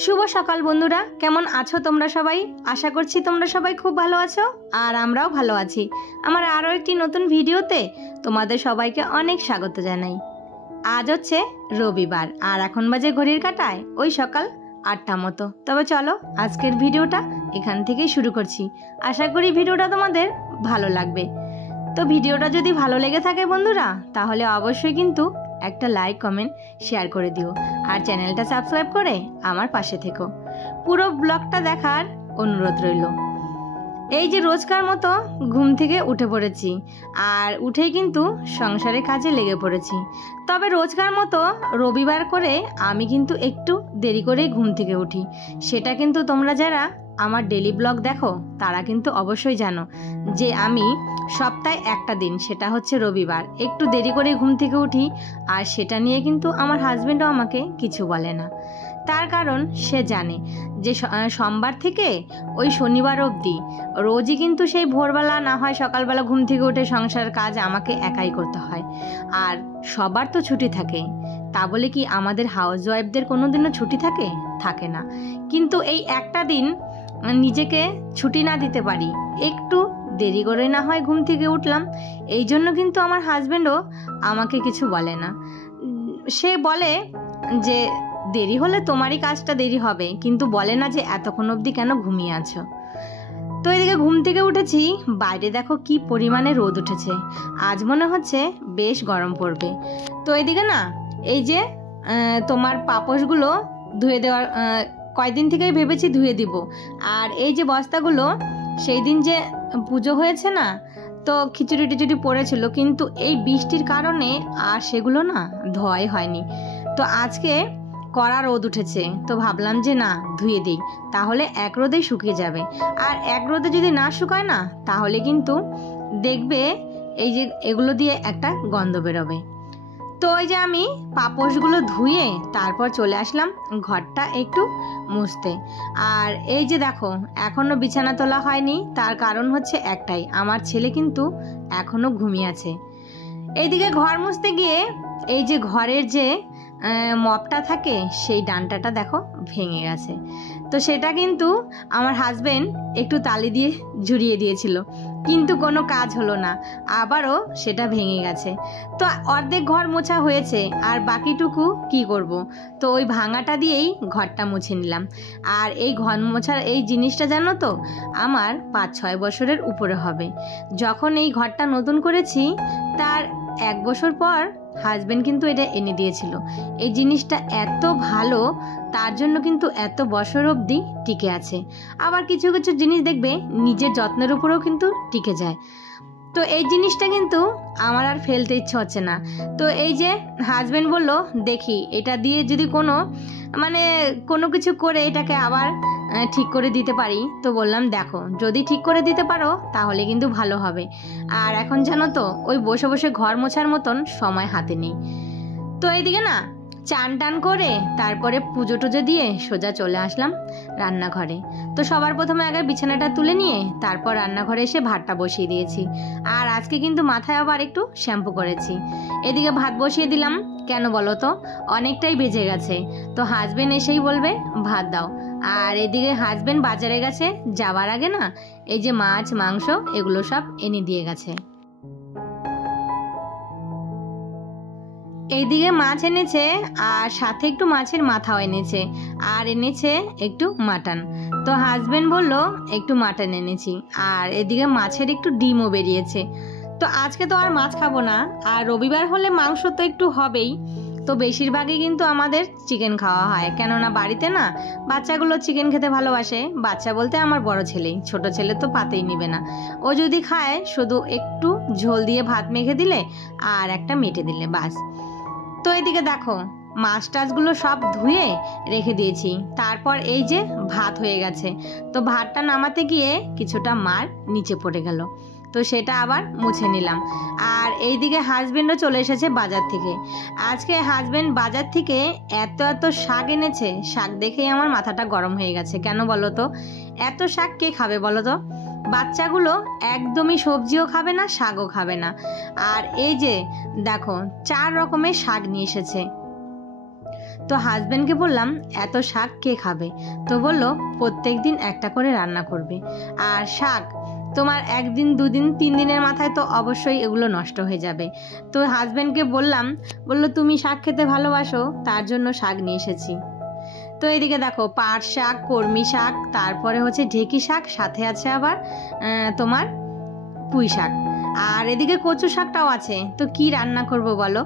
শুভ সকাল বন্ধুরা, কেমন আছো তোমরা সবাই? আশা করছি তোমরা সবাই খুব ভালো আছো আর আমরাও ভালো আছি। আমার আরও একটি নতুন ভিডিওতে তোমাদের সবাইকে অনেক স্বাগত জানাই। আজ হচ্ছে রবিবার আর এখন বাজে ঘড়ির কাঁটায় ওই সকাল 8টা মতো। তবে চলো আজকের ভিডিওটা এখান থেকেই শুরু করছি। আশা করি ভিডিওটা তোমাদের ভালো লাগবে। তো ভিডিওটা যদি ভালো লেগে থাকে বন্ধুরা, তাহলে অবশ্যই কিন্তু একটা লাইক কমেন্ট শেয়ার করে দিও আর চ্যানেলটা সাবস্ক্রাইব করে আমার পাশে থেকো। পুরো ব্লগটা দেখার অনুরোধ রইল। এই যে রোজকার মতো ঘুম থেকে উঠে পড়েছি আর উঠেই কিন্তু সংসারের কাজে লেগে পড়েছি। তবে রোজকার মতো রবিবার করে আমি কিন্তু একটু দেরি করেই ঘুম থেকে উঠি। সেটা কিন্তু তোমরা যারা আমার ডেলি ব্লগ দেখো তারা কিন্তু অবশ্যই জানো যে আমি সপ্তাহে একটা দিন, সেটা হচ্ছে রবিবার, একটু দেরি করে ঘুম থেকে উঠি। আর সেটা নিয়ে কিন্তু আমার হাজবেন্ডও আমাকে কিছু বলে না। তার কারণ সে জানে যে সোমবার থেকে ওই শনিবার অবধি রোজই কিন্তু সেই ভোরবেলা না হয় সকালবেলা ঘুম থেকে উঠে সংসার কাজ আমাকে একাই করতে হয়। আর সবার তো ছুটি থাকে, তা বলে কি আমাদের হাউসওয়াইফদের কোনো দিনও ছুটি থাকে? থাকে না। কিন্তু এই একটা দিন নিজেকে ছুটি না দিতে পারি, একটু দেরি করে না হয় ঘুম থেকে উঠলাম, এই জন্য কিন্তু আমার হাজবেন্ডও আমাকে কিছু বলে না। সে বলে যে দেরি হলে তোমারই কাজটা দেরি হবে, কিন্তু বলে না যে এতক্ষণ অবধি কেন ঘুমিয়ে আছো। তো এদিকে ঘুম থেকে উঠেছি, বাইরে দেখো কি পরিমাণে রোদ উঠেছে। আজ মনে হচ্ছে বেশ গরম পড়বে। তো এদিকে না এই যে তোমার পাপোশগুলো ধুয়ে দেওয়ার কয়েকদিন থেকেই ভেবেছি ধুয়ে দিব। আর এই যে বস্তাগুলো সেই দিন যে পুজো হয়েছে না, তো খিচুড়ি টিচুড়ি পড়েছিল, কিন্তু এই বৃষ্টির কারণে আর সেগুলো না ধোয়াই হয়নি। তো আজকে কড়া রোদ উঠেছে, তো ভাবলাম যে না ধুয়ে দিই, তাহলে এক রোদেই শুকিয়ে যাবে। আর এক রোদে যদি না শুকায় না, তাহলে কিন্তু দেখবে এই যে এগুলো দিয়ে একটা গন্ধ বেরোবে। তো ওই যে আমি পাপোশগুলো ধুয়ে তারপর চলে আসলাম ঘরটা একটু মুছতে। আর এই যে দেখো এখনো বিছানা তোলা হয়নি, তার কারণ হচ্ছে একটাই, আমার ছেলে কিন্তু এখনো ঘুমিয়ে আছে। এইদিকে ঘর মুছতে গিয়ে এই যে ঘরের যে মপটা থাকে সেই ডান্টাটা দেখো ভেঙে গেছে। তো সেটা কিন্তু আমার হাজবেন্ড একটু তালি দিয়ে ঝুরিয়ে দিয়েছিল, কিন্তু কোনো কাজ হলো না, আবারও সেটা ভেঙে গেছে। তো অর্ধেক ঘর মোছা হয়েছে আর বাকিটুকু কি করব, তো ওই ভাঙাটা দিয়েই ঘরটা মুছে নিলাম। আর এই ঘর মোছার এই জিনিসটা জানো তো আমার 5-6 বছরের উপরে হবে। যখন এই ঘরটা নতুন করেছি তার 1 বছর পর হাজবেন্ড কিন্তু এটা এনে দিয়েছিল। এই জিনিসটা এত ভালো, তার জন্য কিন্তু এত বছর অবধি টিকে আছে। আবার কিছু কিছু জিনিস দেখবে নিজের যত্নের উপরেও কিন্তু টিকে যায়। তো এই জিনিসটা কিন্তু আমার আর ফেলতে ইচ্ছে হচ্ছে না। তো এই যে হাজবেন্ড বলল দেখি এটা দিয়ে যদি কোনো কিছু করে এটাকে আবার ঠিক করে দিতে পারি। তো বললাম দেখো যদি ঠিক করে দিতে পারো তাহলে কিন্তু ভালো হবে। আর এখন জানো তো ওই বসে বসে ঘর মোছার মতন সময় হাতে নেই। তো এইদিকে না চান টান করে তারপরে পুজো টুজো দিয়ে সোজা চলে আসলাম রান্নাঘরে। তো সবার প্রথমে আগে বিছানাটা তুলে নিয়ে তারপর রান্নাঘরে এসে ভাতটা বসিয়ে দিয়েছি। আর আজকে কিন্তু মাথায় আবার একটু শ্যাম্পু করেছি। এদিকে ভাত বসিয়ে দিলাম, কেন বলো তো অনেকটাই বেজে গেছে। তো হাজবেন্ড এসেই বলবে ভাত দাও। আর এদিকে হাজবেন্ড বাজারে গেছে, যাওয়ার আগে না এই যে মাছ মাংস এগুলো সব এনে দিয়ে গেছে। এইদিকে মাছ এনেছে আর সাথে একটু মাছের মাথাও এনেছে আর এনেছে একটু মাটন। তো হাজবেন্ড বলল একটু মাটন এনেছি। আর এদিকে মাছের একটু ডিমও বেরিয়েছে। তো আজকে তো আর মাছ খাবো না, আর রবিবার হলে মাংস তো একটু হবেই। তো বেশিরভাগই কিন্তু আমাদের চিকেন খাওয়া হয়, কেননা বাড়িতে না বাচ্চাগুলো চিকেন খেতে ভালোবাসে। বাচ্চা বলতে আমার বড় ছেলেই, ছোট ছেলে তো পাতেই নিবে না। ও যদি খায় শুধু একটু ঝোল দিয়ে ভাত মেখে দিলে আর একটা মেটে দিলে বাস। তো এদিকে দেখো মাছ টাছগুলো সব ধুয়ে রেখে দিয়েছি। তারপর এই যে ভাত হয়ে গেছে। তো ভাতটা নামাতে গিয়ে কিছুটা মার নিচে পড়ে গেল, তো সেটা আবার মুছে নিলাম। আর এইদিকে হাজবেন্ডও চলে এসেছে বাজার থেকে। আজকে হাজবেন্ড বাজার থেকে এত এত শাক এনেছে, শাক দেখেই আমার মাথাটা গরম হয়ে গেছে। কেন বলো তো, এত শাক কে খাবে বলো তো? বাচ্চাগুলো একদমই সবজিও খাবে না, শাকও খাবে না। আর এই যে দেখো 4 রকমের শাক নিয়ে এসেছে। তো তো হাজব্যান্ডকে বললাম এত শাক কে খাবে, তো বললো প্রত্যেক দিন একটা করে রান্না করবে। আর শাক তোমার 1 দিন 2 দিন 3 দিনের মাথায় তো অবশ্যই এগুলো নষ্ট হয়ে যাবে। তো হাজব্যান্ডকে বললাম, বললো তুমি শাক খেতে ভালোবাসো, তার জন্য শাক নিয়ে এসেছি। তো এদিকে দেখো পাট শাক, কলমি শাক, তারপরে হচ্ছে ঢেঁকি শাক, সাথে আছে আবার তোমার পুঁই শাক, আর এদিকে কচু শাকটাও আছে। তো কি রান্না করব বলো।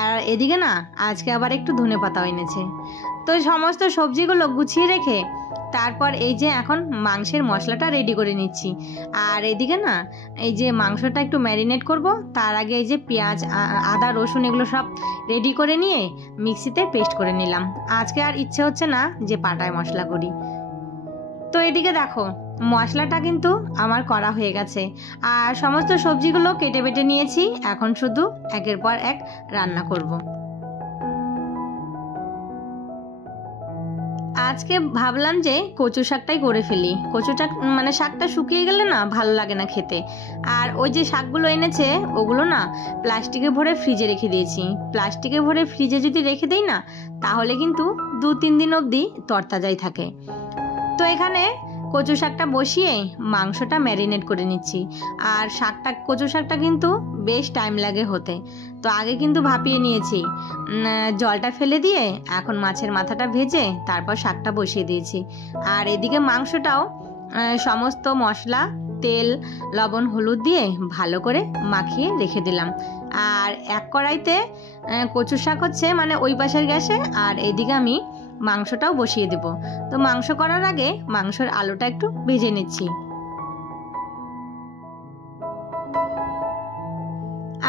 আর এদিকে না আজকে আবার একটু ধনেপাতাও এনেছে। তো সমস্ত সবজিগুলো গুছিয়ে রেখে তারপর এই যে এখন মাংসের মশলাটা রেডি করে নিচ্ছি। আর এদিকে না এই যে মাংসটা একটু ম্যারিনেট করব, তার আগে এই যে পেঁয়াজ, আদা, রসুন এগুলো সব রেডি করে নিয়ে মিক্সিতে পেস্ট করে নিলাম। আজকে আর ইচ্ছে হচ্ছে না যে পাটায় মশলা করি। তো এদিকে দেখো মশলাটা কিন্তু আমার করা হয়ে গেছে, আর সমস্ত সবজিগুলো কেটে বেটে নিয়েছি। এখন শুধু একের পর এক রান্না করব। আজকে ভাবলাম যে কচু শাকটাই করে ফেলি। কচুটা মানে শাকটা শুকিয়ে গেলে না ভালো লাগে না খেতে। আর ওই যে শাকগুলো এনেছে ওগুলো না প্লাস্টিকে ভরে ফ্রিজে রেখে দিয়েছি। প্লাস্টিকে ভরে ফ্রিজে যদি রেখে দেই না তাহলে কিন্তু 2-3 দিন অবধি তরতাজাই থাকে। তো এখানে কচু শাকটা বসিয়ে মাংসটা ম্যারিনেট করে নিচ্ছি। আর কচু শাকটা কিন্তু বেশ টাইম লাগে হতে। তো আগে কিন্তু ভাপিয়ে নিয়েছি, জলটা ফেলে দিয়ে এখন মাছের মাথাটা ভেজে তারপর শাকটা বসিয়ে দিয়েছি। আর এদিকে মাংসটাও সমস্ত মশলা, তেল, লবণ, হলুদ দিয়ে ভালো করে মাখিয়ে রেখে দিলাম। আর এক কড়াইতে কচু শাক হচ্ছে মানে ওই পাশের গ্যাসে, আর এইদিকে আমি মাংসটাও বসিয়ে দেব। তো মাংস করার আগে মাংসের আলুটা একটু ভেজে নিচ্ছি।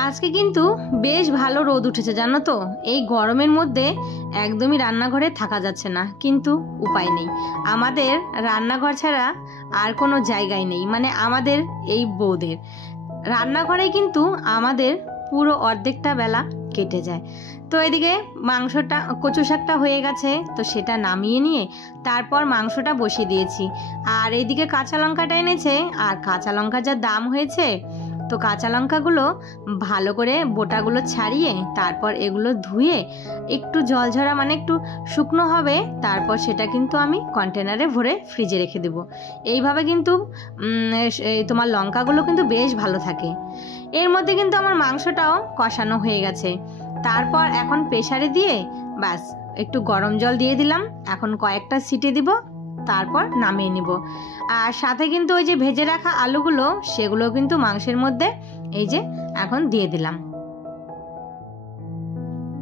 আজকে কিন্তু বেশ ভালো রোদ উঠেছে জানো তো। এই গরমের মধ্যে একদমই রান্নাঘরে থাকা যাচ্ছে না, কিন্তু উপায় নেই। আমাদের রান্নাঘর ছাড়া আর কোনো জায়গায় নেই, মানে আমাদের এই বউদের রান্নাঘরে কিন্তু আমাদের পুরো অর্ধেকটা বেলা কেটে যায়। তো এদিকে মাংসটা, কচু শাকটা হয়ে গেছে, তো সেটা নামিয়ে নিয়ে তারপর মাংসটা বসিয়ে দিয়েছি। আর এইদিকে কাঁচা লঙ্কাটা এনেছে, আর কাঁচা লঙ্কা যা দাম হয়েছে, তো কাঁচা লঙ্কাগুলো ভালো করে বোটাগুলো ছাড়িয়ে তারপর এগুলো ধুয়ে একটু জল ঝরা মানে একটু শুকনো হবে, তারপর সেটা কিন্তু আমি কন্টেনারে ভরে ফ্রিজে রেখে দেব। এইভাবে কিন্তু তোমার লঙ্কাগুলো কিন্তু বেশ ভালো থাকে। এর মধ্যে কিন্তু আমার মাংসটাও কষানো হয়ে গেছে। তারপর এখন প্রেসারে দিয়ে ব্যাস একটু গরম জল দিয়ে দিলাম। এখন কয়েকটা সিটি দিব, তারপর নামিয়ে নিব। আর সাথে কিন্তু ওই যে ভেজে রাখা আলুগুলো সেগুলো কিন্তু মাংসের মধ্যে এই যে এখন দিয়ে দিলাম।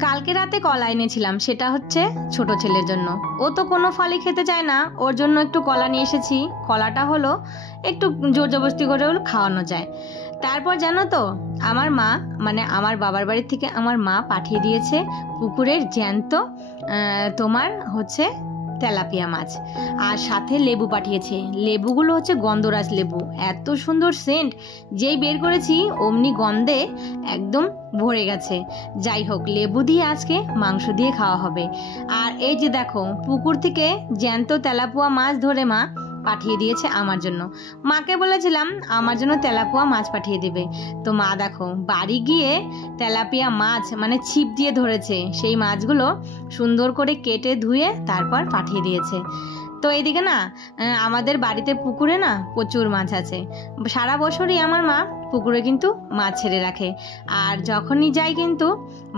কালকে রাতে কলা এনেছিলাম, সেটা হচ্ছে ছোট ছেলের জন্য। ও তো কোনো ফলই খেতে চায় না, ওর জন্য একটু কলা নিয়ে এসেছি। কলাটা হলো একটু জোর জবরদস্তি করে খাওয়ানো যায়। তারপর জানো তো আমার মা, মানে আমার বাবার বাড়ি থেকে আমার মা পাঠিয়ে দিয়েছে পুকুরের জ্যান্ত তোমার হচ্ছে তেলাপিয়া মাছ, আর সাথে লেবু পাঠিয়েছে। লেবুগুলো হচ্ছে গন্ধরাজ লেবু, এত সুন্দর সেন্ট, যেই বের করেছি অমনি গন্ধে একদম ভরে গেছে। যাই হোক, লেবু দিয়ে আজকে মাংস দিয়ে খাওয়া হবে। আর এই যে দেখো পুকুর থেকে জ্যান্ত তেলাপুয়া মাছ ধরে মা পাঠিয়ে দিয়েছে আমার জন্য। মাকে বলেছিলাম আমার জন্য তেলাপুয়া মাছ পাঠিয়ে দিবে, তো মা দেখো বাড়ি গিয়ে তেলাপিয়া মাছ মানে ছিপ দিয়ে ধরেছে, সেই মাছগুলো সুন্দর করে কেটে ধুয়ে তারপর পাঠিয়ে দিয়েছে। তো এইদিকে না আমাদের বাড়িতে পুকুরে না প্রচুর মাছ আছে। সারা বছরই আমার মা পুকুরে কিন্তু মাছ ছেড়ে রাখে, আর যখনই যাই কিন্তু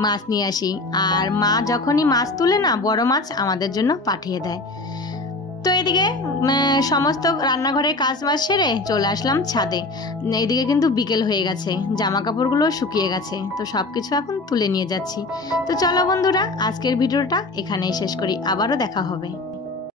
মাছ নিয়ে আসি। আর মা যখনই মাছ তুলে না বড় মাছ আমাদের জন্য পাঠিয়ে দেয়। তো এদিকে সমস্ত রান্নাঘরের কাজ বাজ সেরে চলে আসলাম ছাদে। এইদিকে কিন্তু বিকেল হয়ে গেছে, জামা কাপড়গুলো শুকিয়ে গেছে, তো সবকিছু এখন তুলে নিয়ে যাচ্ছি। তো চলো বন্ধুরা, আজকের ভিডিওটা এখানেই শেষ করি, আবারও দেখা হবে।